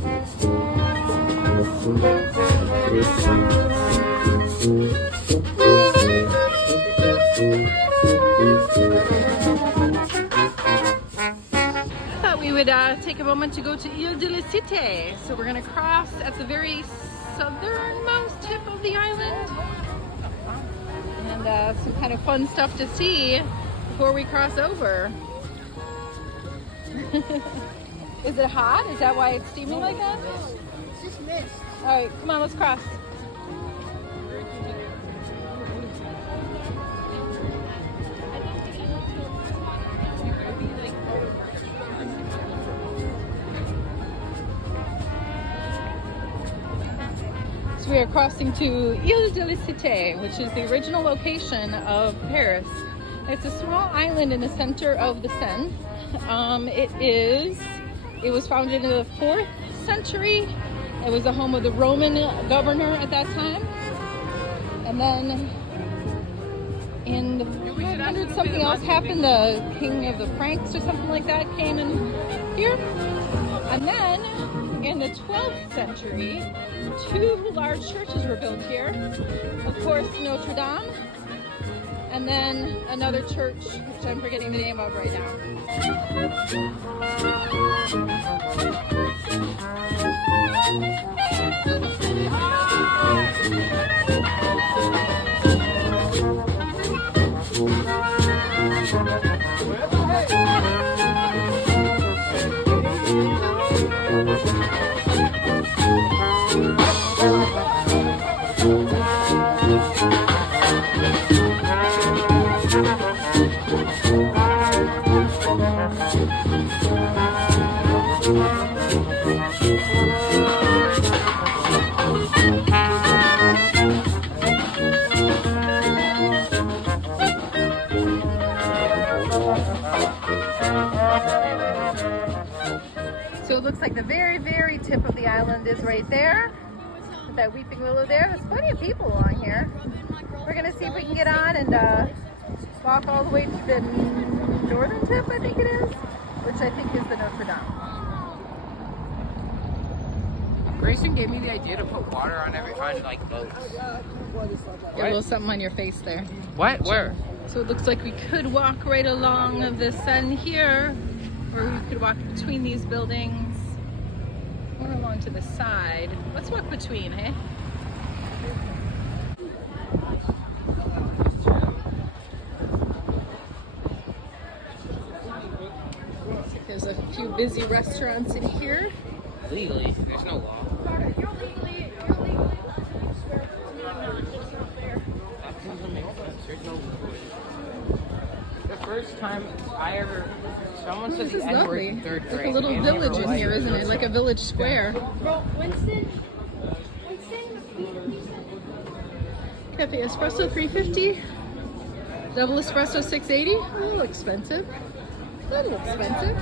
Thought we would take a moment to go to Ile de la Cite. So we're gonna cross at the very southernmost tip of the island. And some kind of fun stuff to see before we cross over. Is it hot? Is that why it's steaming like that? It's just mist. All right, come on, let's cross. So we are crossing to Ile de la Cite, which is the original location of Paris. It's a small island in the center of the Seine. It was founded in the 4th century. It was the home of the Roman governor at that time. And then in the 500 something else happened. The king of the Franks or something like that came in here. And then in the 12th century, 2 large churches were built here. Of course, Notre Dame, and then another church, which I'm forgetting the name of right now. So it looks like the very, very tip of the island is right there. With that weeping willow there. There's plenty of people along here. We're gonna see if we can get on and walk all the way to the northern tip, I think it is, which I think is the Notre Dame. Grayson gave me the idea to put water on like boats. Got a little something on your face there. What? Where? So it looks like we could walk right along of the Seine here, or we could walk between these buildings, or along to the side. Let's walk between, hey? Looks like there's a few busy restaurants in here. Legally, there's no law. You're legally The first time I ever, someone said This the is N-word lovely. in 3rd It's grade. like a little and village never in here, liked isn't it? Like a village square. Bro, Winston. Cafe Espresso 350. Double Espresso 680. A little expensive. A little expensive.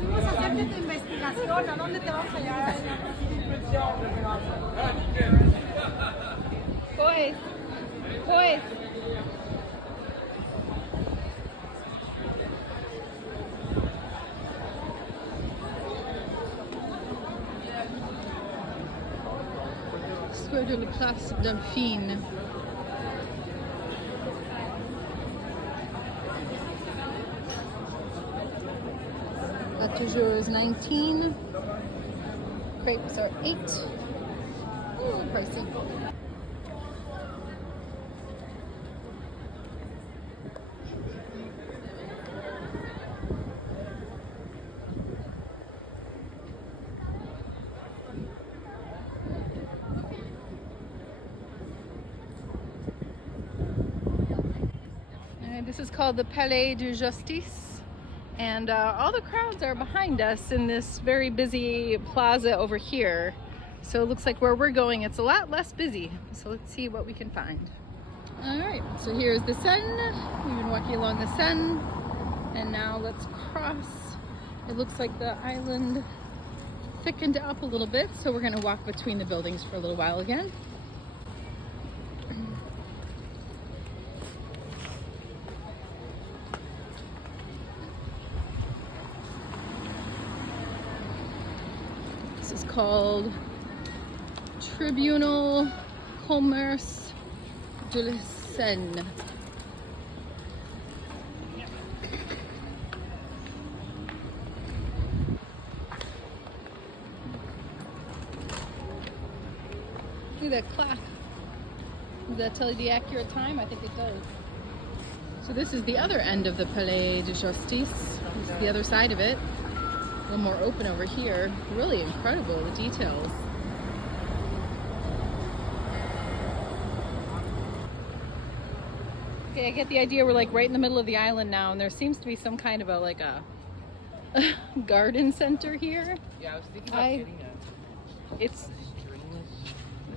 Vamos a hacerte tu investigación. ¿A dónde te vas a llevar? Boys. Boys. Square de la Place Dauphine. That du jour is 19. Crepes are 8. A little pricey. This is called the Palais de Justice, and all the crowds are behind us in this very busy plaza over here. So it looks like where we're going, it's a lot less busy. So let's see what we can find. All right, so here's the Seine. We've been walking along the Seine, and now let's cross. It looks like the island thickened up a little bit, so we're gonna walk between the buildings for a little while again. This is called Tribunal Commerce de la Seine. Look at that clock. Does that tell you the accurate time? I think it does. So this is the other end of the Palais de Justice. This is the other side of it. A little more open over here. Really incredible, the details. Okay, I get the idea we're like right in the middle of the island now, and there seems to be some kind of a like a garden center here. Yeah, I was thinking about getting a It's stringless.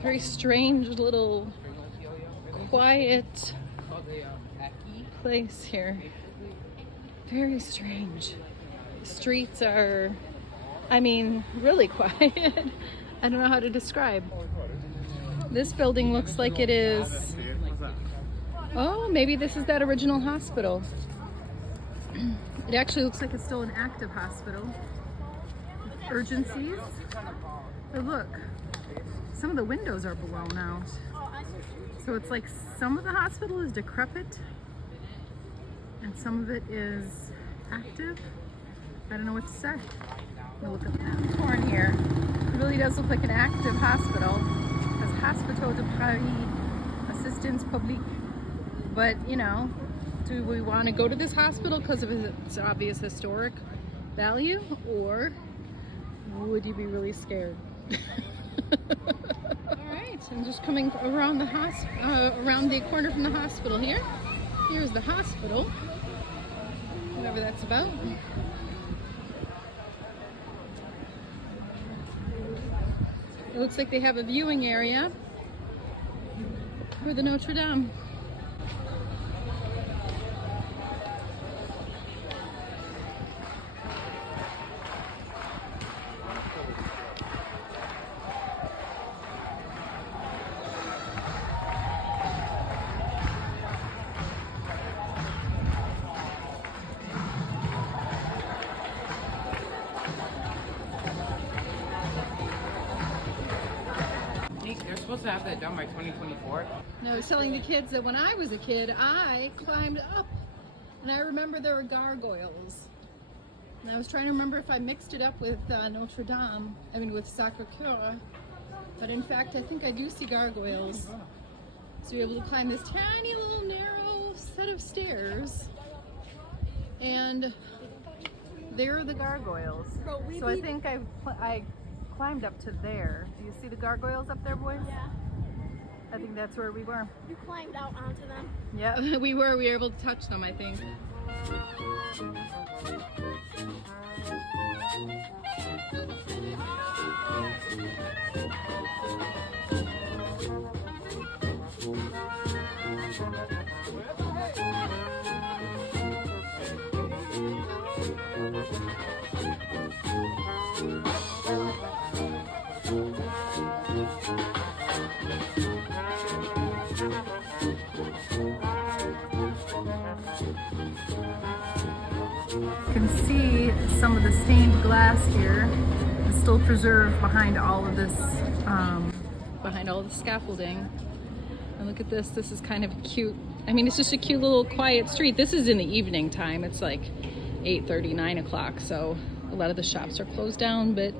very strange little Stringless yo-yo. quiet Called a Aki. place here. Very strange. The streets are, I mean, really quiet. I don't know how to describe. This building looks like it is, oh, maybe this is that original hospital. It actually looks like it's still an active hospital. Urgencies. But look, some of the windows are blown out. So it's like some of the hospital is decrepit and some of it is active. I don't know what to say. Look at that torn here. It really does look like an active hospital. It says Hospital de Paris, Assistance Publique. But, you know, do we want to go to this hospital because of its obvious historic value, or would you be really scared? All right, I'm just coming around the around the corner from the hospital here. Here's the hospital, whatever that's about. It looks like they have a viewing area for the Notre Dame. They're supposed to have that done by 2024. And I was telling the kids that when I was a kid, I climbed up, and I remember there were gargoyles. And I was trying to remember if I mixed it up with Notre Dame, with Sacré-Cœur. But in fact, I think I do see gargoyles. So you're able to climb this tiny little narrow set of stairs. And there are the gargoyles. So I think I climbed up to there. Do you see the gargoyles up there, boys? Yeah. I think that's where we were. You climbed out onto them. Yeah, we were able to touch them, I think. You can see some of the stained glass here is still preserved behind all of this, behind all the scaffolding. And look at this. This is kind of cute. It's just a cute little quiet street. This is in the evening time. It's like 8:30, 9 o'clock. So a lot of the shops are closed down, but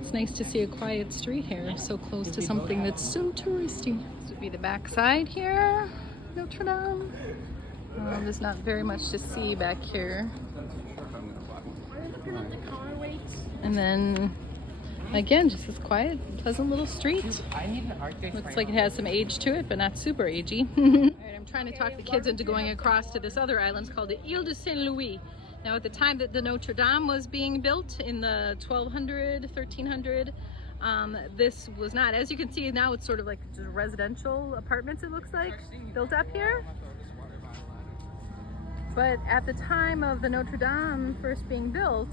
it's nice to see a quiet street here, so close to something that's so touristy. This would be the back side here, Notre Dame. There's not very much to see back here. Looking at the car weights. And then, again, just this quiet, pleasant little street. I need an Arctic. Looks like it has some age to it, but not super agey. All right, I'm trying to talk the kids into going across to this other island. It's called the Ile de Saint-Louis. Now, at the time that the Notre Dame was being built in the 1200, 1300, this was not. As you can see now, it's sort of like just residential apartments, it looks like, built up here. But at the time of the Notre Dame first being built,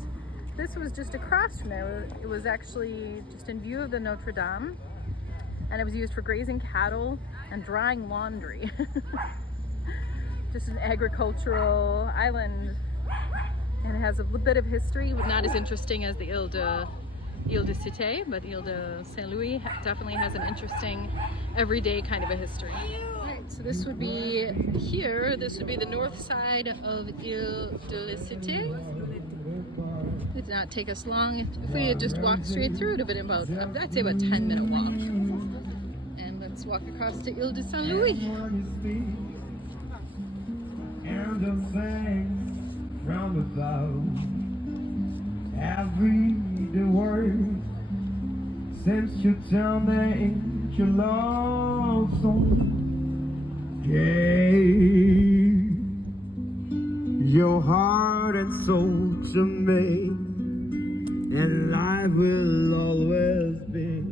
this was just across from there. It was actually just in view of the Notre Dame, and it was used for grazing cattle and drying laundry. Just an agricultural island, and it has a little bit of history, but not as interesting as the Ile de Ile de Cite, but Ile de Saint Louis definitely has an interesting everyday kind of a history. Alright, so this would be here, this would be the north side of Ile de la Cite. It did not take us long. If we had just walked straight through, it would have been about, I'd say about 10-minute walk. And let's walk across to Ile de Saint Louis. And the things round about every the word since you tell me your love song gave your heart and soul to me, and life will always be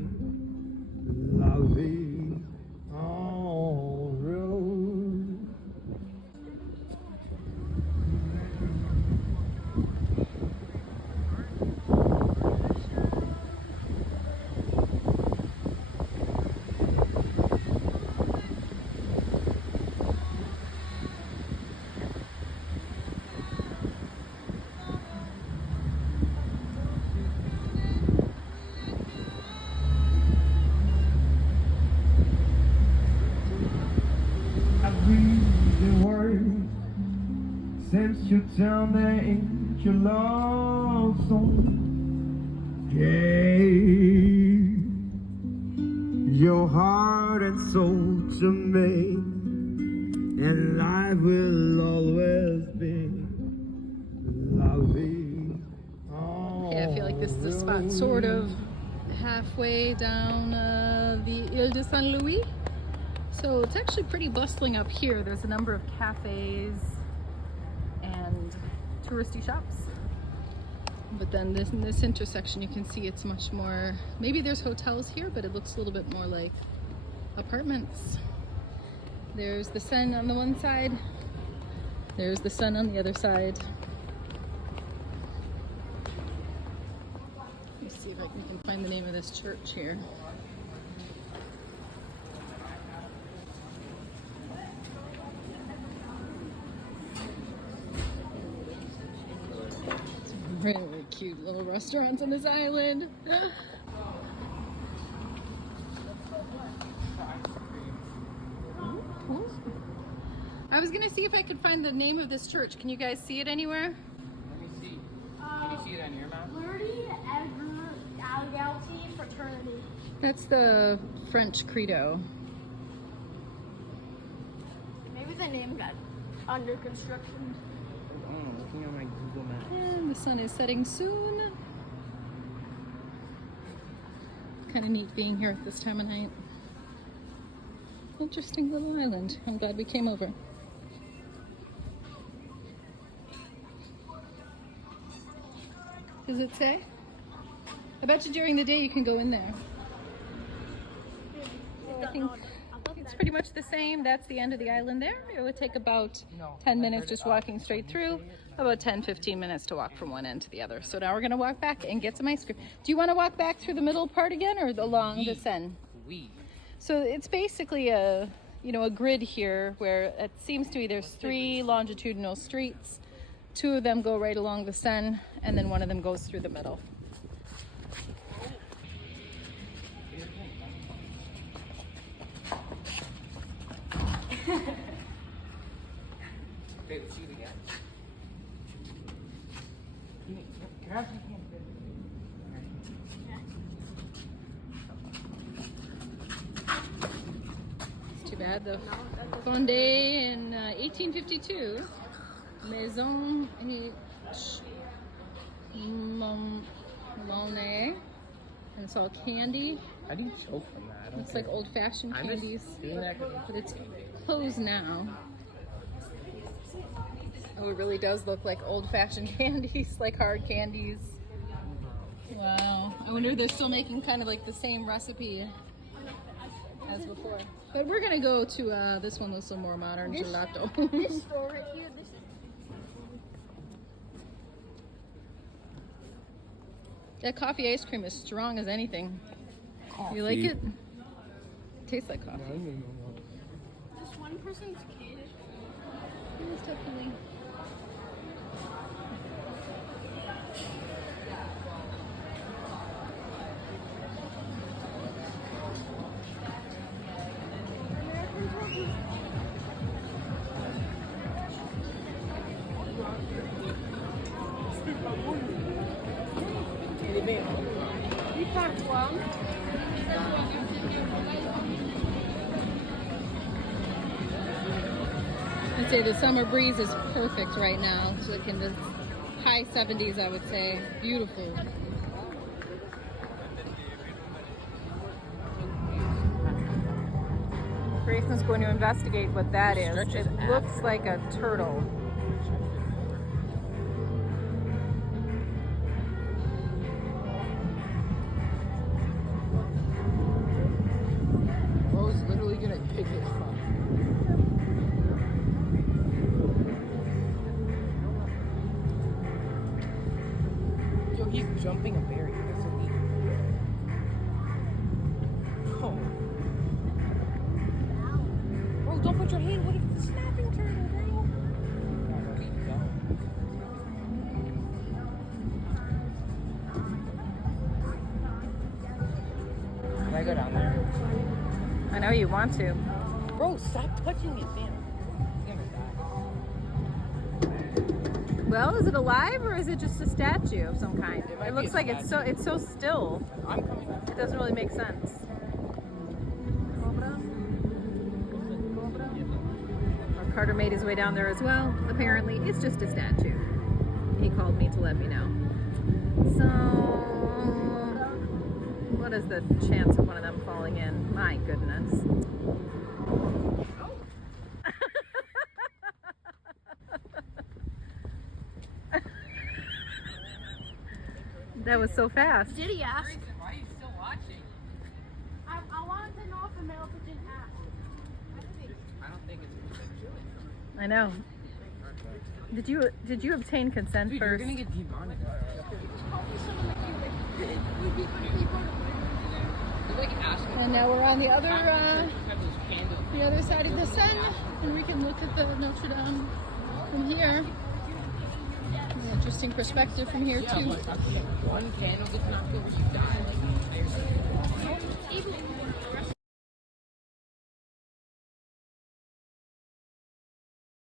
loving all road. The word since you tell me your love song gave your heart and soul to me, and life will always be loving. Okay, I feel like this is a spot sort of halfway down the Ile de Saint Louis. So it's actually pretty bustling up here. There's a number of cafes and touristy shops. But then in this intersection, you can see it's much more, maybe there's hotels here, but it looks a little bit more like apartments. There's the Seine on the one side. There's the Seine on the other side. Let me see if I can find the name of this church here. Really cute little restaurants on this island. I was gonna see if I could find the name of this church. Can you guys see it anywhere? Let me see. Can you see it on your map? Liberty, Equality, Fraternity. That's the French credo. Maybe the name got under construction. Oh, looking on my Google Maps. And the sun is setting soon. Kind of neat being here at this time of night. Interesting little island. I'm glad we came over. Does it say? I bet you during the day you can go in there. I think it's pretty much the same. That's the end of the island there. It would take about 10 minutes just walking straight through, about 10-15 minutes to walk from one end to the other. So now we're going to walk back and get some ice cream. Do you want to walk back through the middle part again or along the Seine? So it's basically a grid here where it seems to be there's 3 longitudinal streets. 2 of them go right along the Seine, and then one of them goes through the middle. Babe, see it again. Can I have some candy? It's too bad. The fondé in 1852, Maison et Launay, and it's all candy. I didn't choke from that. Looks like old-fashioned I'm just candies, doing that 'cause but it's closed now. Oh, it really does look like old-fashioned candies, like hard candies. Wow. I wonder if they're still making kind of like the same recipe as before. But we're gonna go to this one that's a little more modern, gelato. This store right here, this. That coffee ice cream is strong as anything. You like it? Tastes like coffee. This one person's kid. It's definitely. I'd say the summer breeze is perfect right now. It's like in the high 70s, I would say. Beautiful. Grayson's going to investigate what that is. It looks like a turtle. Bro's literally gonna pick his fuck. Yo, he's jumping a berry. That's illegal. Oh. Bro, don't put your hand. What if it's a snapping turtle, bro? Can I go down there? I know you want to. Bro, stop touching it, man. Well, is it alive or is it just a statue of some kind? It might It be looks a like it's so still. I'm coming back. It doesn't really make sense. Well, Carter made his way down there as well. Apparently, it's just a statue. He called me to let me know. So, what is the chance of one of them falling in? My goodness. That was so fast. Did he ask? Why are you still watching? I wanted to know if a male pigeon asked. I don't think it's I know. Did you obtain consent Dude, you're first? gonna get demonetized. Like asking. And now we're on the other Have those candles. the other side of the sun, and we can look at the Notre Dame from here. An interesting perspective from here Yeah, too. but one candle gets knocked over, you die. Like, there's